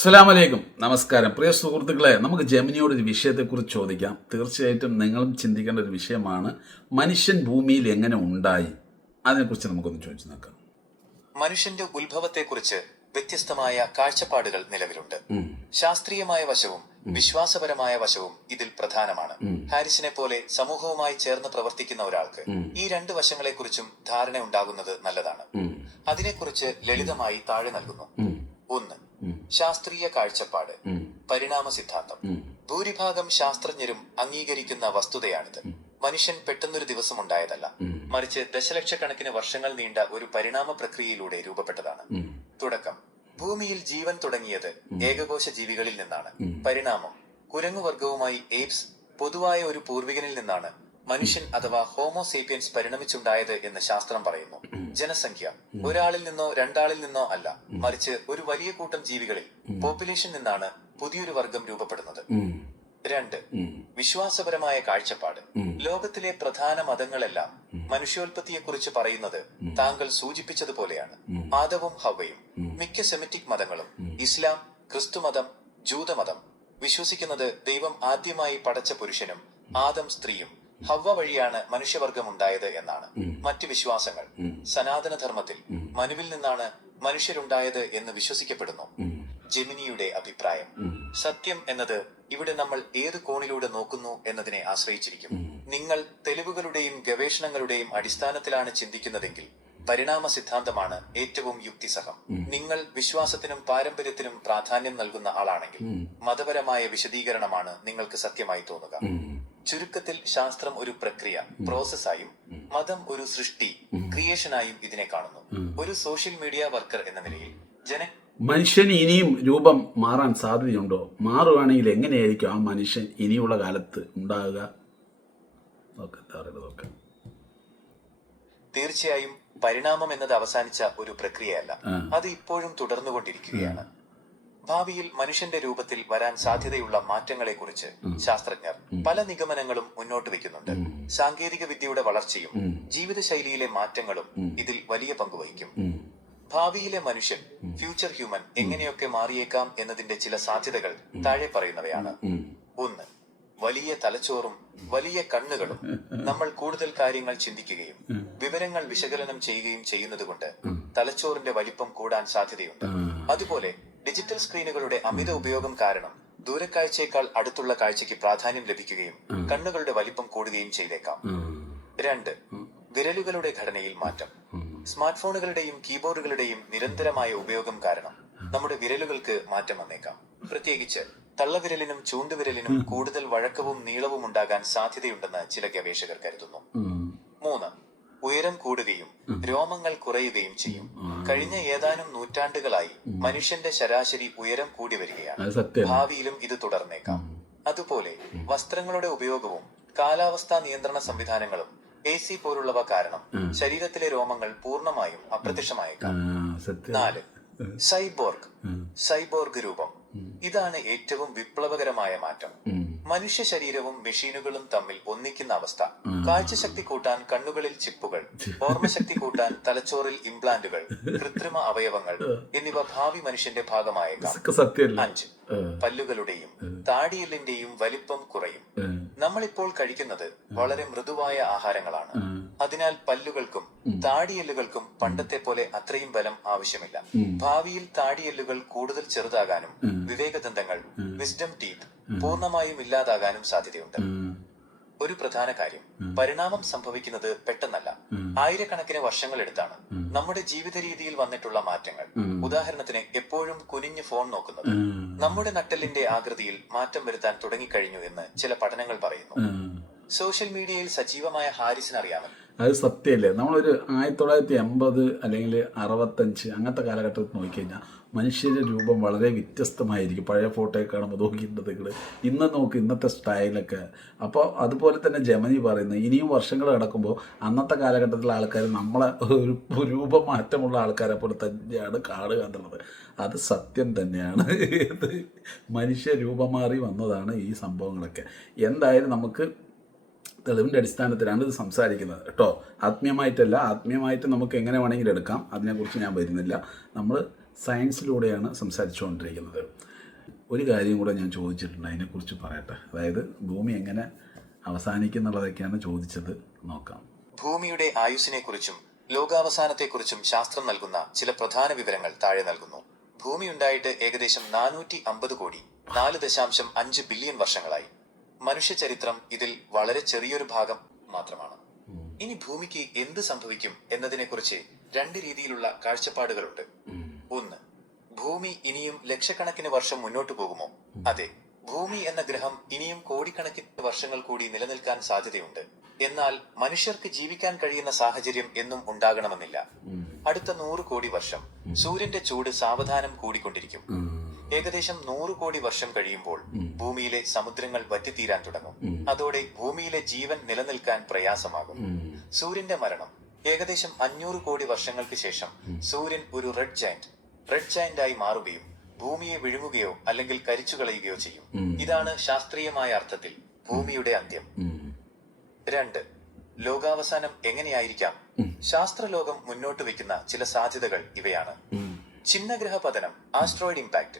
അസ്സലാമലൈക്കും. നമസ്കാരം. പ്രിയ സുഹൃത്തുക്കളെ നമുക്ക് ജമിനിയോട് ഒരു വിഷയത്തെക്കുറിച്ച് ചോദിക്കാം. തീർച്ചയായിട്ടും നിങ്ങളും ചിന്തിക്കേണ്ട ഒരു വിഷയമാണ് മനുഷ്യൻ ഭൂമിയിൽ എങ്ങനെ ഉണ്ടായി? അതിനെക്കുറിച്ച് നമുക്കൊന്ന് ചോദിച്ചു നോക്കാം. മനുഷ്യന്റെ ഉത്ഭവത്തെക്കുറിച്ച് വ്യത്യസ്തമായ കാഴ്ചപ്പാടുകൾ നിലവിലുണ്ട്. ശാസ്ത്രീയമായ വശവും വിശ്വാസപരമായ വശവും ഇതിൽ പ്രധാനമാണ്. ഹാരിസിനെ പോലെ സമൂഹവുമായി ചേർന്ന് പ്രവർത്തിക്കുന്ന ഒരാൾക്ക് ഈ രണ്ട് വശങ്ങളെക്കുറിച്ചും ധാരണ ഉണ്ടാകുന്നത് നല്ലതാണ് അതിനെക്കുറിച്ച് ലളിതമായി താഴെ നൽകുന്നു. ഒന്ന് ശാസ്ത്രീയ കാഴ്ചപ്പാട് പരിണാമ സിദ്ധാന്തം. ഭൂരിഭാഗം ശാസ്ത്രജ്ഞരും അംഗീകരിക്കുന്ന വസ്തുതയാണിത്. മനുഷ്യൻ പെട്ടെന്നൊരു ദിവസം ഉണ്ടായതല്ല മറിച്ച് ദശലക്ഷക്കണക്കിന് വർഷങ്ങൾ നീണ്ട ഒരു പരിണാമ പ്രക്രിയയിലൂടെ രൂപപ്പെട്ടതാണ്. തുടക്കം. ഭൂമിയിൽ ജീവൻ തുടങ്ങിയത് ഏകകോശ ജീവികളിൽ നിന്നാണ്. പരിണാമം. കുരങ്ങുവർഗവുമായി എയ്പ്സ് പൊതുവായ ഒരു പൂർവികനിൽ നിന്നാണ്. മനുഷ്യൻ അഥവാ ഹോമോസേപ്പിയൻസ് പരിണമിച്ചുണ്ടായത് എന്ന് ശാസ്ത്രം പറയുന്നു. ജനസംഖ്യ ഒരാളിൽ നിന്നോ രണ്ടാളിൽ നിന്നോ അല്ല മറിച്ച് ഒരു വലിയ കൂട്ടം ജീവികളിൽ പോപ്പുലേഷൻ നിന്നാണ് പുതിയൊരു വർഗം രൂപപ്പെടുന്നത്. രണ്ട് വിശ്വാസപരമായ കാഴ്ചപ്പാട്. ലോകത്തിലെ പ്രധാന മതങ്ങളെല്ലാം മനുഷ്യോൽപത്തിയെക്കുറിച്ച് പറയുന്നത് താങ്കൾ സൂചിപ്പിച്ചതുപോലെയാണ്. ആദവും ഹവയും മിക്ക സെമിറ്റിക് മതങ്ങളും ഇസ്ലാം ക്രിസ്തുമതം ജൂതമതം വിശ്വസിക്കുന്നത് ദൈവം ആദ്യമായി പടച്ച പുരുഷനും ആദം സ്ത്രീയും ഹവ്വ വഴിയാണ് മനുഷ്യവർഗം ഉണ്ടായത് എന്നാണ് മറ്റ് വിശ്വാസങ്ങൾ. സനാതന ധർമ്മത്തിൽ മനുവിൽ നിന്നാണ് മനുഷ്യരുണ്ടായത് എന്ന് വിശ്വസിക്കപ്പെടുന്നു. ജെമിനിയുടെ അഭിപ്രായം. സത്യം എന്നത് ഇവിടെ നമ്മൾ ഏത് കോണിലൂടെ നോക്കുന്നു എന്നതിനെ ആശ്രയിച്ചിരിക്കും. നിങ്ങൾ തെളിവുകളുടെയും ഗവേഷണങ്ങളുടെയും അടിസ്ഥാനത്തിലാണ് ചിന്തിക്കുന്നതെങ്കിൽ പരിണാമ സിദ്ധാന്തമാണ് ഏറ്റവും യുക്തിസഹം. നിങ്ങൾ വിശ്വാസത്തിനും പാരമ്പര്യത്തിനും പ്രാധാന്യം നൽകുന്ന ആളാണെങ്കിൽ മതപരമായ വിശദീകരണമാണ് നിങ്ങൾക്ക് സത്യമായി തോന്നുക. ചുരുക്കത്തിൽ ശാസ്ത്രം ഒരു പ്രക്രിയ പ്രോസസ്സായും മതം ഒരു സൃഷ്ടി ക്രിയേഷനായും ഇതിനെ കാണുന്നു. ഒരു സോഷ്യൽ മീഡിയ വർക്കർ എന്ന നിലയിൽ ജന മനുഷ്യൻ ഇനിയും രൂപം മാറാൻ സാധ്യതയുണ്ടോ? മാറുകയാണെങ്കിൽ എങ്ങനെയായിരിക്കും ആ മനുഷ്യൻ ഇനിയുള്ള കാലത്ത് ഉണ്ടാകുക? തീർച്ചയായും പരിണാമം എന്നത് അവസാനിച്ച ഒരു പ്രക്രിയയല്ല. അത് ഇപ്പോഴും തുടർന്നുകൊണ്ടിരിക്കുകയാണ്. ഭാവിയിൽ മനുഷ്യന്റെ രൂപത്തിൽ വരാൻ സാധ്യതയുള്ള മാറ്റങ്ങളെ കുറിച്ച് ശാസ്ത്രജ്ഞർ പല നിഗമനങ്ങളും മുന്നോട്ട് വെക്കുന്നുണ്ട്. സാങ്കേതിക വിദ്യയുടെ വളർച്ചയും ജീവിതശൈലിയിലെ മാറ്റങ്ങളും ഇതിൽ വലിയ പങ്കുവഹിക്കും ഭാവിയിലെ മനുഷ്യൻ ഫ്യൂച്ചർ ഹ്യൂമൻ എങ്ങനെയൊക്കെ മാറിയേക്കാം എന്നതിന്റെ ചില സാധ്യതകൾ താഴെ പറയുന്നവയാണ്. ഒന്ന് വലിയ തലച്ചോറും വലിയ കണ്ണുകളും നമ്മൾ കൂടുതൽ കാര്യങ്ങൾ ചിന്തിക്കുകയും വിവരങ്ങൾ വിശകലനം ചെയ്യുകയും ചെയ്യുന്നതുകൊണ്ട് തലച്ചോറിന്റെ വലിപ്പം കൂടാൻ സാധ്യതയുണ്ട്. അതുപോലെ ഡിജിറ്റൽ സ്ക്രീനുകളുടെ അമിത ഉപയോഗം കാരണം ദൂരക്കാഴ്ചയേക്കാൾ അടുത്തുള്ള കാഴ്ചയ്ക്ക് പ്രാധാന്യം ലഭിക്കുകയും കണ്ണുകളുടെ വലിപ്പം കൂടുകയും ചെയ്തേക്കാം. രണ്ട് വിരലുകളുടെ ഘടനയിൽ മാറ്റം. സ്മാർട്ട് ഫോണുകളുടെയും കീബോർഡുകളുടെയും നിരന്തരമായ ഉപയോഗം കാരണം നമ്മുടെ വിരലുകൾക്ക് മാറ്റം വന്നേക്കാം. പ്രത്യേകിച്ച് തള്ളവിരലിനും ചൂണ്ടുവിരലിനും കൂടുതൽ വഴക്കവും നീളവും ഉണ്ടാകാൻ സാധ്യതയുണ്ടെന്ന് ചില ഗവേഷകർ കരുതുന്നു. മൂന്ന് ഉയരം കൂടുകയും രോമങ്ങൾ കുറയുകയും ചെയ്യും. കഴിഞ്ഞ ഏതാനും നൂറ്റാണ്ടുകളായി മനുഷ്യന്റെ ശരാശരി ഉയരം കൂടി വരികയാണ്. ഭാവിയിലും ഇത് തുടർന്നേക്കാം. അതുപോലെ വസ്ത്രങ്ങളുടെ ഉപയോഗവും കാലാവസ്ഥാ നിയന്ത്രണ സംവിധാനങ്ങളും എ സി പോലുള്ളവ കാരണം ശരീരത്തിലെ രോമങ്ങൾ പൂർണമായും അപ്രത്യക്ഷമായേക്കാം. നാല് സൈബോർഗ്. സൈബോർഗ് രൂപം. ഇതാണ് ഏറ്റവും വിപ്ലവകരമായ മാറ്റം. മനുഷ്യ ശരീരവും മെഷീനുകളും തമ്മിൽ ഒന്നിക്കുന്ന അവസ്ഥ. കാഴ്ചശക്തി കൂട്ടാൻ കണ്ണുകളിൽ ചിപ്പുകൾ ഓർമ്മശക്തി കൂട്ടാൻ തലച്ചോറിൽ ഇംപ്ലാന്റുകൾ കൃത്രിമ അവയവങ്ങൾ എന്നിവ ഭാവി മനുഷ്യന്റെ ഭാഗമായേക്കാം. അഞ്ച്. പല്ലുകളുടെയും താടിയെല്ലിന്റെയും വലിപ്പം കുറയും. നമ്മളിപ്പോൾ കഴിക്കുന്നത് വളരെ മൃദുവായ ആഹാരങ്ങളാണ്. അതിനാൽ പല്ലുകൾക്കും താടിയെല്ലുകൾക്കും പണ്ടത്തെ പോലെ അത്രയും ബലം ആവശ്യമില്ല. ഭാവിയിൽ താടിയെല്ലുകൾ കൂടുതൽ ചെറുതാകാനും വിവേകദന്തങ്ങൾ വിസ്ഡം ടീത്ത് പൂർണമായും ഇല്ലാതാകാനും സാധ്യതയുണ്ട്. ഒരു പ്രധാന കാര്യം പരിണാമം സംഭവിക്കുന്നത് പെട്ടെന്നല്ല. ആയിരക്കണക്കിന് വർഷങ്ങൾ എടുത്താണ്. നമ്മുടെ ജീവിത രീതിയിൽ വന്നിട്ടുള്ള മാറ്റങ്ങൾ. ഉദാഹരണത്തിന് എപ്പോഴും കുനിഞ്ഞ് ഫോൺ നോക്കുന്നത്. നമ്മുടെ നട്ടലിന്റെ ആകൃതിയിൽ മാറ്റം വരുത്താൻ തുടങ്ങിക്കഴിഞ്ഞു എന്ന് ചില പഠനങ്ങൾ പറയുന്നു. സോഷ്യൽ മീഡിയയിൽ സജീവമായ ഹാരിസിന് അറിയാമല്ലോ. അത് സത്യമല്ലേ? നമ്മളൊരു ആയിരത്തി തൊള്ളായിരത്തി എൺപത് അല്ലെങ്കിൽ അറുപത്തഞ്ച് അങ്ങനത്തെ കാലഘട്ടത്തിൽ നോക്കിക്കഴിഞ്ഞാൽ മനുഷ്യരുടെ രൂപം വളരെ വ്യത്യസ്തമായിരിക്കും. പഴയ ഫോട്ടോയൊക്കെ കാണുമ്പോൾ നോക്കിയിട്ടുണ്ടെങ്കിൽ ഇന്ന് നോക്ക് ഇന്നത്തെ സ്റ്റൈലൊക്കെ. അപ്പോൾ അതുപോലെ തന്നെ ജമനി പറയുന്നത് ഇനിയും വർഷങ്ങൾ കിടക്കുമ്പോൾ അന്നത്തെ കാലഘട്ടത്തിലെ ആൾക്കാർ നമ്മളെ ഒരു രൂപമാറ്റമുള്ള ആൾക്കാരെ പോലെ തന്നെയാണ് കാണുക എന്നുള്ളത്. അത് സത്യം തന്നെയാണ്. ഇത് മനുഷ്യ രൂപം മാറി വന്നതാണ് ഈ സംഭവങ്ങളൊക്കെ. എന്തായാലും നമുക്ക് തെളിവിന്റെ അടിസ്ഥാനത്തിലാണ് ഇത് സംസാരിക്കുന്നത്. കേട്ടോ ആത്മീയമായിട്ടല്ല. ആത്മീയമായിട്ട് നമുക്ക് എങ്ങനെ വേണമെങ്കിലും എടുക്കാം. അതിനെക്കുറിച്ച് ഞാൻ വരുന്നില്ല. നമ്മൾ സയൻസിലൂടെയാണ് സംസാരിച്ചുകൊണ്ടിരിക്കുന്നത്. ഒരു കാര്യം കൂടെ ഞാൻ ചോദിച്ചിട്ടുണ്ട് അതിനെക്കുറിച്ച് പറയട്ടെ. അതായത് ഭൂമി എങ്ങനെ അവസാനിക്കുന്നുള്ളതൊക്കെയാണ് ചോദിച്ചത്. നോക്കാം. ഭൂമിയുടെ ആയുസിനെക്കുറിച്ചും ലോകാവസാനത്തെക്കുറിച്ചും ശാസ്ത്രം നൽകുന്ന ചില പ്രധാന വിവരങ്ങൾ താഴെ നൽകുന്നു. ഭൂമി ഉണ്ടായിട്ട് ഏകദേശം നാനൂറ്റി അമ്പത് കോടി നാല് ദശാംശം അഞ്ച് ബില്യൺ വർഷങ്ങളായി. മനുഷ്യചരിത്രം ഇതിൽ വളരെ ചെറിയൊരു ഭാഗം മാത്രമാണ്. ഇനി ഭൂമിക്ക് എന്ത് സംഭവിക്കും എന്നതിനെക്കുറിച്ച് രണ്ട് രീതിയിലുള്ള കാഴ്ചപ്പാടുകളുണ്ട്. ഒന്ന് ഭൂമി ഇനിയും ലക്ഷക്കണക്കിന് വർഷം മുന്നോട്ട് പോകുമോ? അതെ ഭൂമി എന്ന ഗ്രഹം ഇനിയും കോടിക്കണക്കിന് വർഷങ്ങൾ കൂടി നിലനിൽക്കാൻ സാധ്യതയുണ്ട്. എന്നാൽ മനുഷ്യർക്ക് ജീവിക്കാൻ കഴിയുന്ന സാഹചര്യം എന്നും ഉണ്ടാകണമെന്നില്ല. അടുത്ത നൂറ് കോടി വർഷം സൂര്യന്റെ ചൂട് സാവധാനം കൂടിക്കൊണ്ടിരിക്കും. ഏകദേശം നൂറ് കോടി വർഷം കഴിയുമ്പോൾ ഭൂമിയിലെ സമുദ്രങ്ങൾ വറ്റിത്തീരാൻ തുടങ്ങും. അതോടെ ഭൂമിയിലെ ജീവൻ നിലനിൽക്കാൻ പ്രയാസമാകും. സൂര്യന്റെ മരണം ഏകദേശം അഞ്ഞൂറ് കോടി വർഷങ്ങൾക്ക് ശേഷം സൂര്യൻ ഒരു റെഡ് ജയന്റ്. റെഡ് ജയന്റ് ആയി മാറുകയും ഭൂമിയെ വിഴുങ്ങുകയോ അല്ലെങ്കിൽ കരിച്ചു കളയുകയോ ചെയ്യും ഇതാണ് ശാസ്ത്രീയമായ അർത്ഥത്തിൽ ഭൂമിയുടെ അന്ത്യം. രണ്ട് ലോകാവസാനം എങ്ങനെയായിരിക്കാം? ശാസ്ത്രലോകം മുന്നോട്ട് വയ്ക്കുന്ന ചില സാധ്യതകൾ ഇവയാണ്. ചിഹ്നഗ്രഹ പതനം ആസ്ട്രോയിഡ് ഇമ്പാക്ട്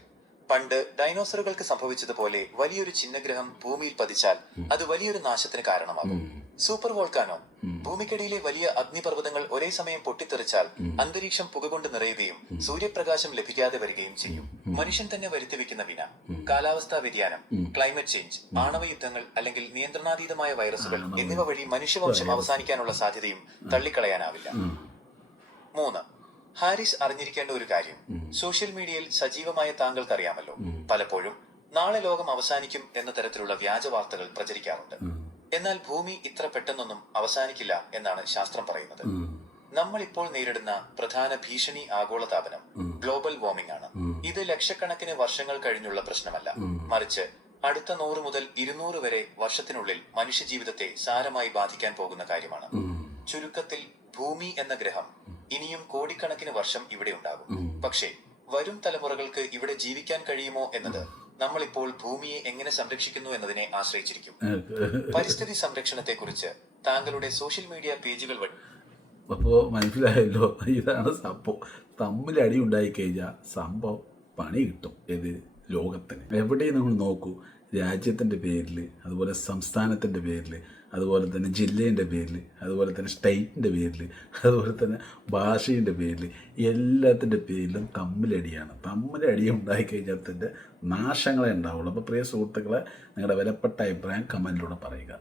പണ്ട് ഡൈനോസറുകൾക്ക് സംഭവിച്ചതുപോലെ വലിയൊരു ചിഹ്നഗ്രഹം ഭൂമിയിൽ പതിച്ചാൽ അത് വലിയൊരു നാശത്തിന് കാരണമാകും. Super volcano. ഭൂമിക്കടിയിലെ വലിയ അഗ്നിപർവതങ്ങൾ ഒരേ സമയം പൊട്ടിത്തെറിച്ചാൽ അന്തരീക്ഷം പുകകൊണ്ട് നിറയുകയും സൂര്യപ്രകാശം ലഭിക്കാതെ വരികയും ചെയ്യും. മനുഷ്യൻ തന്നെ വരുത്തിവെക്കുന്ന വിന. കാലാവസ്ഥാ വ്യതിയാനം ക്ലൈമറ്റ് ചേഞ്ച് ആണവ യുദ്ധങ്ങൾ അല്ലെങ്കിൽ നിയന്ത്രണാതീതമായ വൈറസുകൾ എന്നിവ വഴി മനുഷ്യവംശം അവസാനിക്കാനുള്ള സാധ്യതയും തള്ളിക്കളയാനാവില്ല. മൂന്ന്. ഹാരിസ് അറിഞ്ഞിരിക്കേണ്ട ഒരു കാര്യം. സോഷ്യൽ മീഡിയയിൽ സജീവമായ താങ്കൾക്കറിയാമല്ലോ. പലപ്പോഴും നാളെ ലോകം അവസാനിക്കും എന്ന തരത്തിലുള്ള വ്യാജ വാർത്തകൾ പ്രചരിക്കാറുണ്ട് എന്നാൽ ഭൂമി ഇത്ര പെട്ടെന്നൊന്നും അവസാനിക്കില്ല എന്നാണ് ശാസ്ത്രം പറയുന്നത്. നമ്മൾ ഇപ്പോൾ നേരിടുന്ന പ്രധാന ഭീഷണി ആഗോളതാപനം ഗ്ലോബൽ വാർമിംഗ് ആണ് ഇത് ലക്ഷക്കണക്കിന് വർഷങ്ങൾ കഴിഞ്ഞുള്ള പ്രശ്നമല്ല. മറിച്ച് അടുത്ത നൂറ് മുതൽ ഇരുന്നൂറ് വരെ വർഷത്തിനുള്ളിൽ മനുഷ്യജീവിതത്തെ സാരമായി ബാധിക്കാൻ പോകുന്ന കാര്യമാണ്. ചുരുക്കത്തിൽ ഭൂമി എന്ന ഗ്രഹം ഇനിയും കോടിക്കണക്കിന് വർഷം ഇവിടെ ഉണ്ടാകും. പക്ഷേ വരും തലമുറകൾക്ക് ഇവിടെ ജീവിക്കാൻ കഴിയുമോ എന്നത് നമ്മൾ ഇപ്പോൾ ഭൂമിയെ എങ്ങനെ സംരക്ഷിക്കുന്നു എന്നതിനെ ആശ്രയിച്ചിരിക്കും. പരിസ്ഥിതി സംരക്ഷണത്തെ കുറിച്ച് താങ്കളുടെ സോഷ്യൽ മീഡിയ പേജുകൾ വഴി. അപ്പോൾ മനസ്സിലായല്ലോ ഇതാണ് സംഭവം. തമ്മിൽ അടി ഉണ്ടായിക്കഴിഞ്ഞാൽ സംഭവം പണി കിട്ടും ഏത് ലോകത്തിന്. എവിടെയും നമ്മൾ നോക്കൂ രാജ്യത്തിന്റെ പേരിൽ അതുപോലെ സംസ്ഥാനത്തിന്റെ പേരിൽ അതുപോലെ തന്നെ ജില്ലേന്റെ പേരിൽ അതുപോലെ തന്നെ സ്റ്റേറ്റിന്റെ പേരിൽ അതുപോലെ തന്നെ ഭാഷയുടെ പേരിൽ എല്ലാത്തിന്റെ പേരിലും തമ്മിലടിയാണ്. തമ്മിലടി ഉണ്ടായിക്കഴിഞ്ഞാൽ തന്നെ നാശങ്ങളെ ഉണ്ടാവുള്ളൂ. അപ്പോൾ പ്രിയ സുഹൃത്തുക്കളെ നിങ്ങളുടെ വിലപ്പെട്ട അഭിപ്രായം കമന്റിലൂടെ പറയുക.